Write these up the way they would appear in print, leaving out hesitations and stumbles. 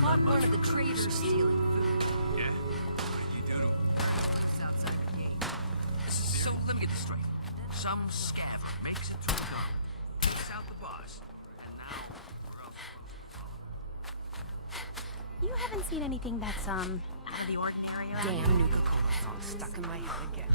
Caught one of the traders stealing food. Yeah? What did you do to him? Just outside the gate. So let me get this straight. Some scaver makes it through the door, takes out the boss, and now we're all supposed to follow. You haven't seen anything that's, out of the ordinary around here? Damn Nuka-World song stuck in my head again.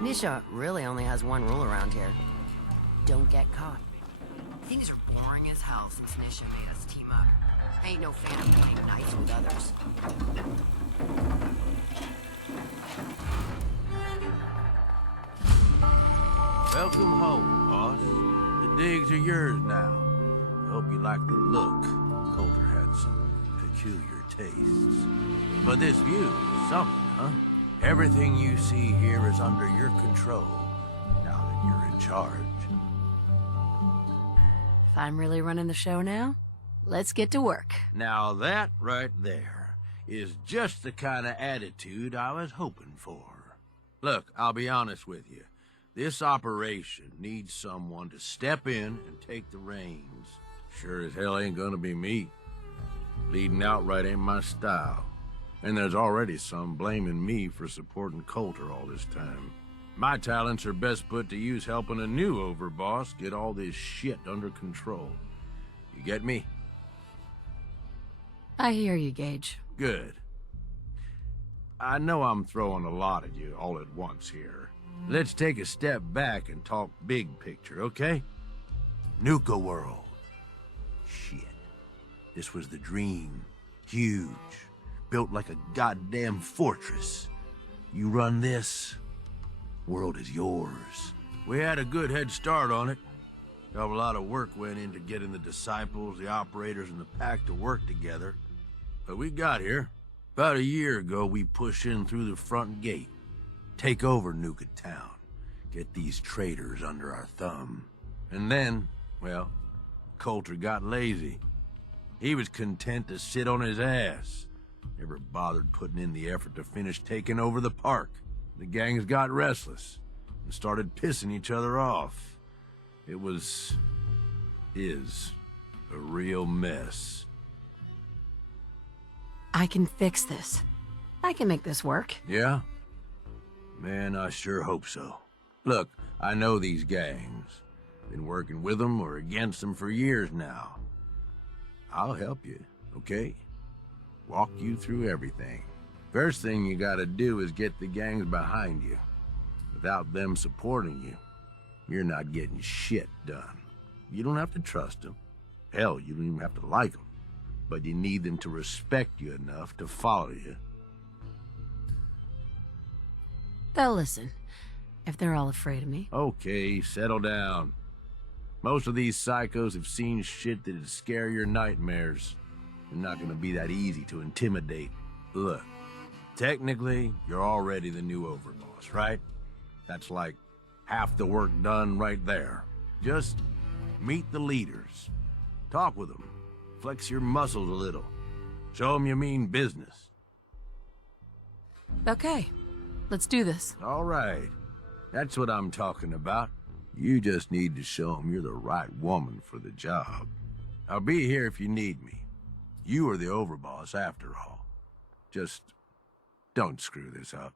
Nisha really only has one rule around here. Don't get caught. Things are boring as hell since Nisha made us team up. I ain't no fan of playing nice with others. Welcome home, boss. The digs are yours now. I hope you like the look. Coulter had some peculiar tastes. But this view is something, huh? Everything you see here is under your control, now that you're in charge. If I'm really running the show now, let's get to work. Now that right there is just the kind of attitude I was hoping for. Look, I'll be honest with you. This operation needs someone to step in and take the reins. Sure as hell ain't gonna be me. Leading outright ain't my style. And there's already some blaming me for supporting Coulter all this time. My talents are best put to use helping a new overboss get all this shit under control. You get me? I hear you, Gage. Good. I know I'm throwing a lot at you all at once here. Let's take a step back and talk big picture, okay? Nuka-World. Shit. This was the dream. Huge. Built like a goddamn fortress. You run this, world is yours. We had a good head start on it. A lot of work went into getting the disciples, the operators, and the pack to work together. But we got here. About a year ago, we pushed in through the front gate. Take over Nuka Town. Get these traitors under our thumb. And then, well, Coulter got lazy. He was content to sit on his ass. Never bothered putting in the effort to finish taking over the park. The gangs got restless and started pissing each other off. It is a real mess. I can fix this. I can make this work. Yeah? Man, I sure hope so. Look, I know these gangs. Been working with them or against them for years now. I'll help you, okay? Walk you through everything. First thing you gotta do is get the gangs behind you. Without them supporting you, you're not getting shit done. You don't have to trust them. Hell, you don't even have to like them. But you need them to respect you enough to follow you. They'll listen, if they're all afraid of me. Okay, settle down. Most of these psychos have seen shit that'd scare your nightmares. They're not gonna be that easy to intimidate. Look, technically, you're already the new overboss, right? That's like half the work done right there. Just meet the leaders. Talk with them. Flex your muscles a little. Show them you mean business. Okay, let's do this. All right. That's what I'm talking about. You just need to show them you're the right woman for the job. I'll be here if you need me. You are the overboss after all. Just don't screw this up.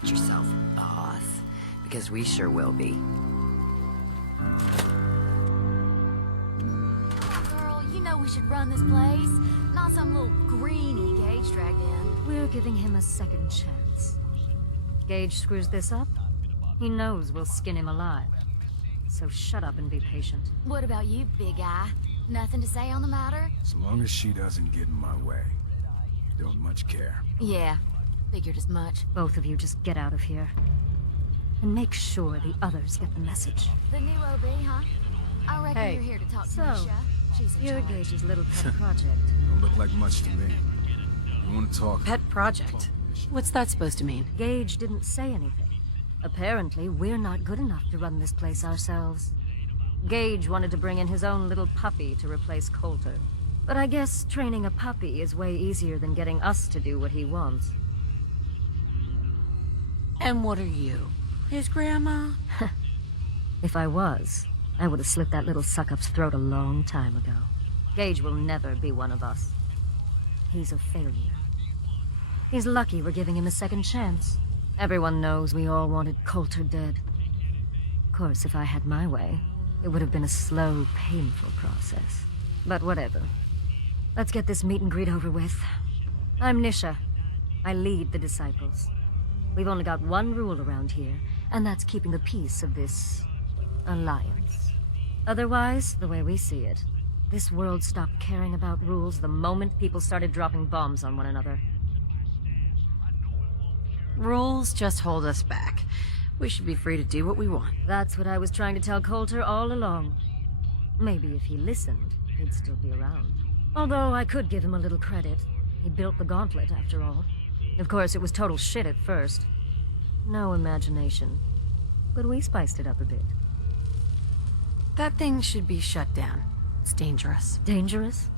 Watch yourself, boss. Because we sure will be. Girl, you know we should run this place. Not some little greenie Gage dragged in. We're giving him a second chance. Gage screws this up, he knows we'll skin him alive. So shut up and be patient. What about you, big guy? Nothing to say on the matter? As long as she doesn't get in my way. Don't much care. Yeah, figured as much. Both of you just get out of here. And make sure the others get the message. The new OB, huh? I reckon Hey, you're here to talk to so, Nisha. She's in You're charge. Gage's little pet project. Don't look like much to me. You want to talk? Pet project? What's that supposed to mean? Gage didn't say anything. Apparently, we're not good enough to run this place ourselves. Gage wanted to bring in his own little puppy to replace Coulter. But I guess training a puppy is way easier than getting us to do what he wants. And what are you? His grandma? If I was, I would have slit that little suck-up's throat a long time ago. Gage will never be one of us. He's a failure. He's lucky we're giving him a second chance. Everyone knows we all wanted Coulter dead. Of course, if I had my way, it would have been a slow, painful process. But whatever. Let's get this meet and greet over with. I'm Nisha. I lead the Disciples. We've only got one rule around here, and that's keeping the peace of this alliance. Otherwise, the way we see it, this world stopped caring about rules the moment people started dropping bombs on one another. Rules just hold us back. We should be free to do what we want. That's what I was trying to tell Coulter all along. Maybe if he listened, he'd still be around. Although I could give him a little credit. He built the gauntlet, after all. Of course, it was total shit at first. No imagination. But we spiced it up a bit. That thing should be shut down. It's dangerous. Dangerous?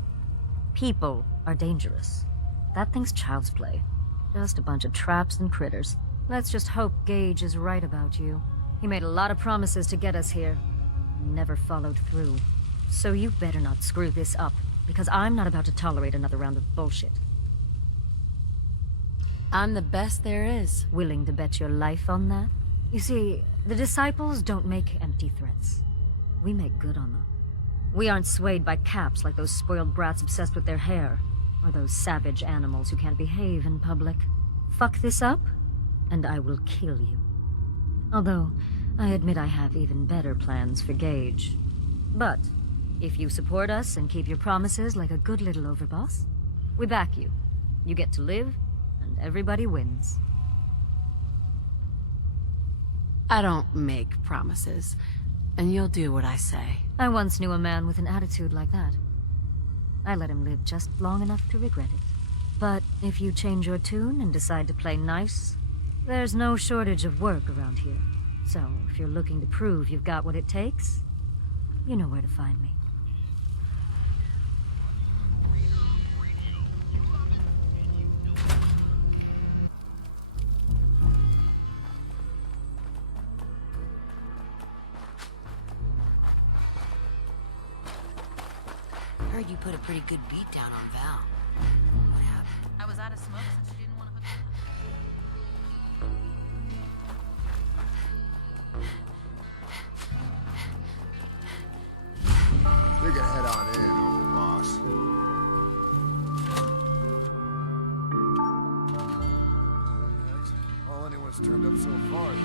People are dangerous. That thing's child's play. Just a bunch of traps and critters. Let's just hope Gage is right about you. He made a lot of promises to get us here. Never followed through. So you better not screw this up, because I'm not about to tolerate another round of bullshit. I'm the best there is. Willing to bet your life on that? You see, the Disciples don't make empty threats. We make good on them. We aren't swayed by caps like those spoiled brats obsessed with their hair, or those savage animals who can't behave in public. Fuck this up, and I will kill you. Although, I admit I have even better plans for Gage. But, if you support us and keep your promises like a good little overboss, we back you. You get to live, and everybody wins. I don't make promises, and you'll do what I say. I once knew a man with an attitude like that. I let him live just long enough to regret it. But if you change your tune and decide to play nice, there's no shortage of work around here. So if you're looking to prove you've got what it takes, you know where to find me. Heard you put a pretty good beat down on Val. What happened? I was out of smoke since she didn't want to hook We can head on in, Overboss. All anyone's turned up so far is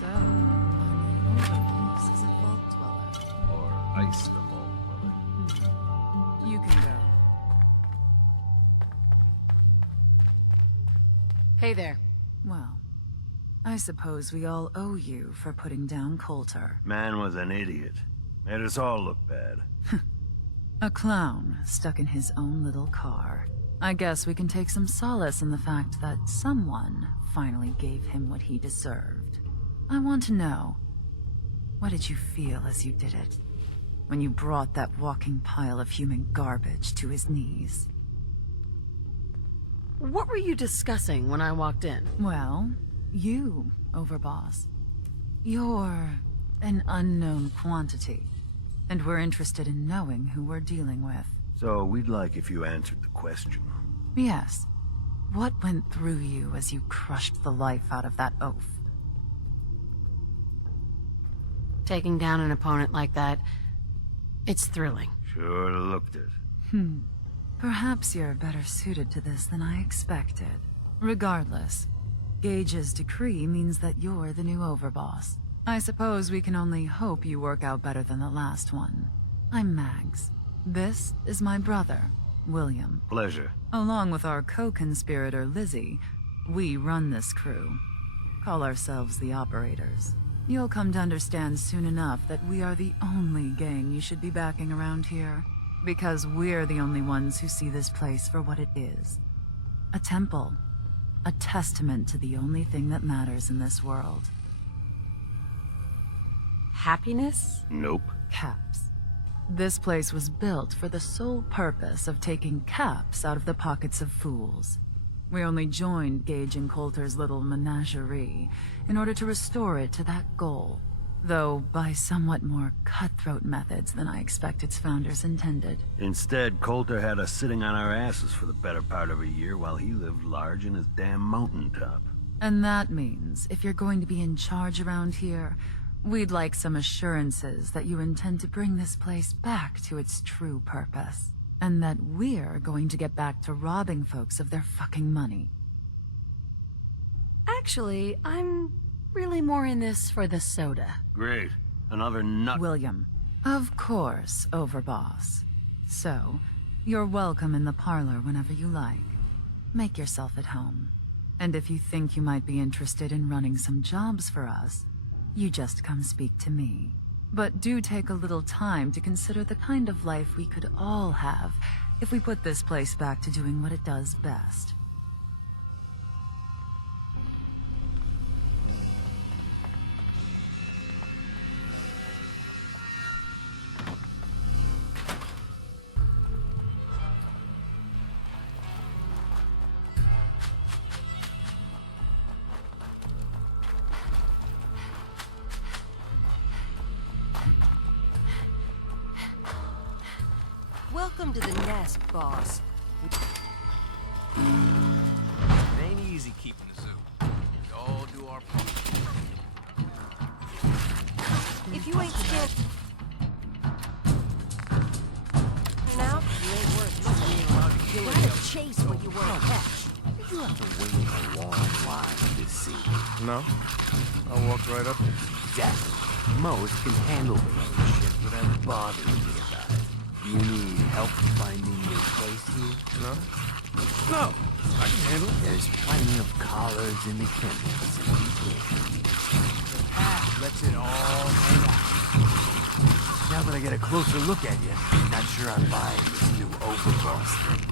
So, Overboss is a vault dweller. Or ice the vault dweller. You can go. Hey there. Well, I suppose we all owe you for putting down Coulter. Man was an idiot. Made us all look bad. A clown stuck in his own little car. I guess we can take some solace in the fact that someone finally gave him what he deserved. I want to know, what did you feel as you did it? When you brought that walking pile of human garbage to his knees? What were you discussing when I walked in? Well, you, Overboss. You're an unknown quantity, and we're interested in knowing who we're dealing with. So we'd like if you answered the question. Yes. What went through you as you crushed the life out of that oaf? Taking down an opponent like that, it's thrilling. Sure looked it. Perhaps you're better suited to this than I expected. Regardless, Gage's decree means that you're the new Overboss. I suppose we can only hope you work out better than the last one. I'm Mags. This is my brother, William. Pleasure. Along with our co-conspirator, Lizzie, we run this crew. Call ourselves the Operators. You'll come to understand soon enough that we are the only gang you should be backing around here. Because we're the only ones who see this place for what it is. A temple. A testament to the only thing that matters in this world. Happiness? Nope. Caps. This place was built for the sole purpose of taking caps out of the pockets of fools. We only joined Gage and Coulter's little menagerie in order to restore it to that goal, though by somewhat more cutthroat methods than I expect its founders intended. Instead, Coulter had us sitting on our asses for the better part of a year while he lived large in his damn mountaintop. And that means, if you're going to be in charge around here, we'd like some assurances that you intend to bring this place back to its true purpose. And that we're going to get back to robbing folks of their fucking money. Actually, I'm really more in this for the soda. Great. Another nut. William. Of course, Overboss. So, you're welcome in the parlor whenever you like. Make yourself at home. And if you think you might be interested in running some jobs for us, you just come speak to me. But do take a little time to consider the kind of life we could all have if we put this place back to doing what it does best. Welcome to the nest, boss. It ain't easy keeping the zoo. We all do our part. If you ain't still... Now, you ain't worth looking. Gotta chase what you want to catch. You have to wait a long line to see. No, I'll walk right up there. Exactly. Most can handle their own shit without bothering me about it. You need help finding your place here? No. No! I can handle it. There's plenty of collars in the chemicals. The path lets it all hang out. Now that I get a closer look at you, I'm not sure I'm buying this new Overboss thing.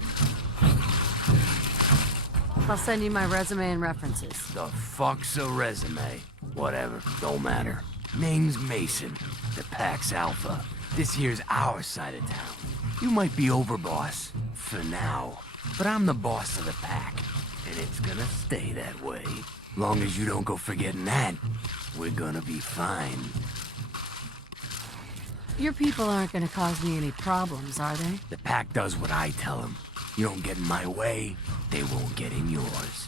I'll send you my resume and references. The fuck's a resume? Whatever, don't matter. Name's Mason, the Pack's Alpha. This here's our side of town. You might be Overboss, for now, but I'm the boss of the pack, and it's gonna stay that way. Long as you don't go forgetting that, we're gonna be fine. Your people aren't gonna cause me any problems, are they? The pack does what I tell them. You don't get in my way, they won't get in yours.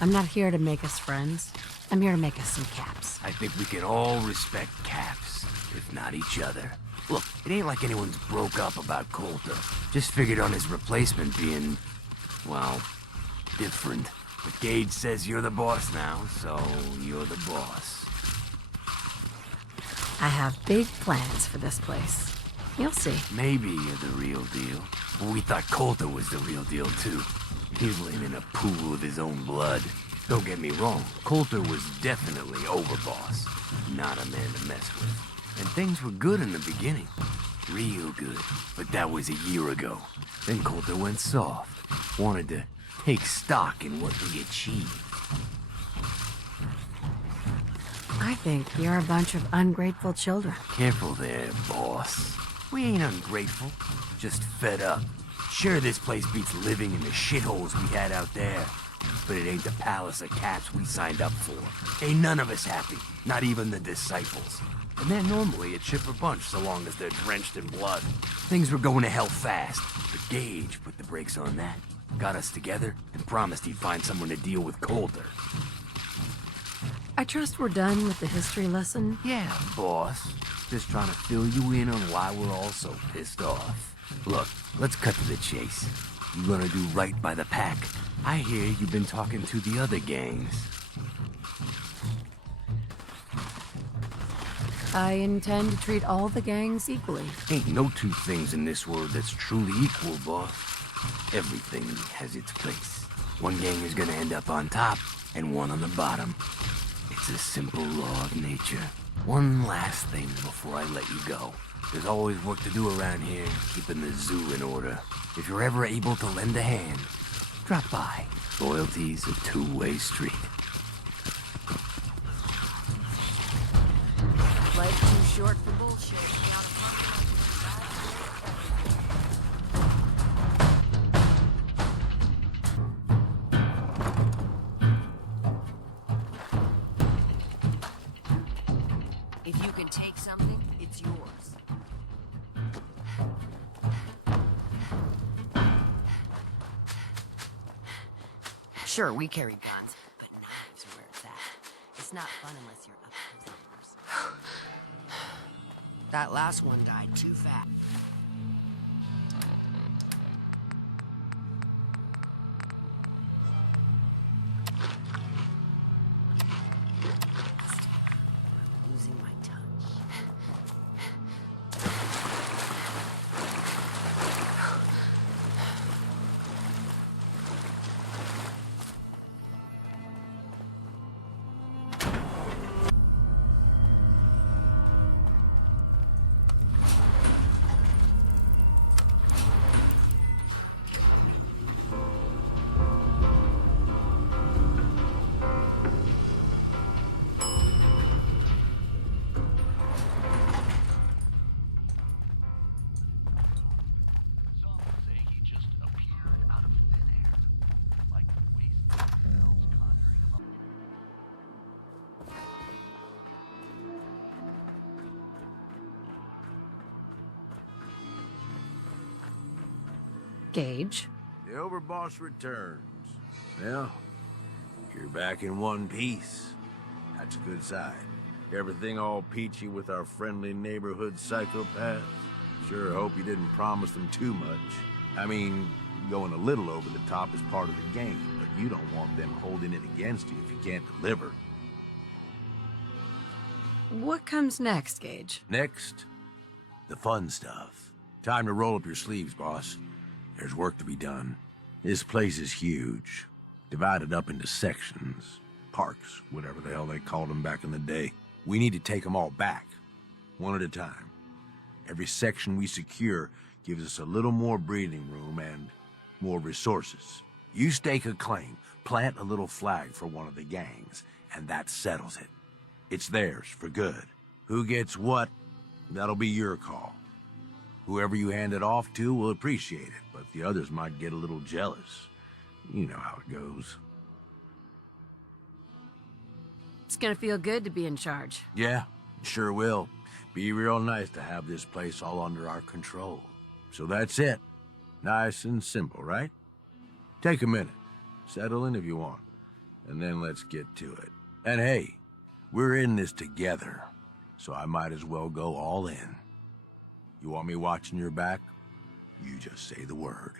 I'm not here to make us friends. I'm here to make us some caps. I think we can all respect Caps, if not each other. Look, it ain't like anyone's broke up about Coulter. Just figured on his replacement being, well, different. But Gage says you're the boss now, so you're the boss. I have big plans for this place. You'll see. Maybe you're the real deal. But we thought Coulter was the real deal, too. He's laying in a pool of his own blood. Don't get me wrong, Coulter was definitely Overboss. Not a man to mess with. And things were good in the beginning. Real good. But that was a year ago. Then Coulter went soft. Wanted to take stock in what we achieved. I think you're a bunch of ungrateful children. Careful there, boss. We ain't ungrateful, just fed up. Sure, this place beats living in the shitholes we had out there. But it ain't the palace of caps we signed up for. Ain't none of us happy, not even the disciples. And they're normally a chipper bunch so long as they're drenched in blood. Things were going to hell fast, but Gage put the brakes on that. Got us together and promised he'd find someone to deal with Coulter. I trust we're done with the history lesson. Yeah, boss. Just trying to fill you in on why we're all so pissed off. Look, let's cut to the chase. You gonna do right by the pack? I hear you've been talking to the other gangs. I intend to treat all the gangs equally. Ain't no two things in this world that's truly equal, boss. Everything has its place. One gang is gonna end up on top, and one on the bottom. It's a simple law of nature. One last thing before I let you go. There's always work to do around here, keeping the zoo in order. If you're ever able to lend a hand, drop by. Loyalty's a two-way street. Life too short for bullshit. If you can take something, it's yours. Sure, we carry guns, but knives are where it's at. It's not fun unless you're up close and personal. That last one died too fast. Losing my touch. Gage. The Overboss returns. Well, you're back in one piece. That's a good sign. Everything all peachy with our friendly neighborhood psychopaths? Sure hope you didn't promise them too much. I mean, going a little over the top is part of the game, but you don't want them holding it against you if you can't deliver. What comes next, Gage? Next, the fun stuff. Time to roll up your sleeves, boss. There's work to be done. This place is huge, divided up into sections, parks, whatever the hell they called them back in the day. We need to take them all back, one at a time. Every section we secure gives us a little more breathing room and more resources. You stake a claim, plant a little flag for one of the gangs, and that settles it. It's theirs for good. Who gets what, that'll be your call. Whoever you hand it off to will appreciate it, but the others might get a little jealous. You know how it goes. It's gonna feel good to be in charge. Yeah, sure will. Be real nice to have this place all under our control. So that's it. Nice and simple, right? Take a minute. Settle in if you want. And then let's get to it. And hey, we're in this together, so I might as well go all in. You want me watching your back? You just say the word.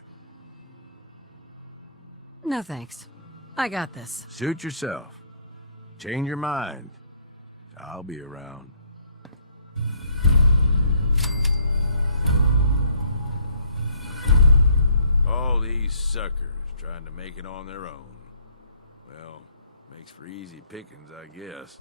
No thanks. I got this. Suit yourself. Change your mind. I'll be around. All these suckers trying to make it on their own. Well, makes for easy pickings, I guess.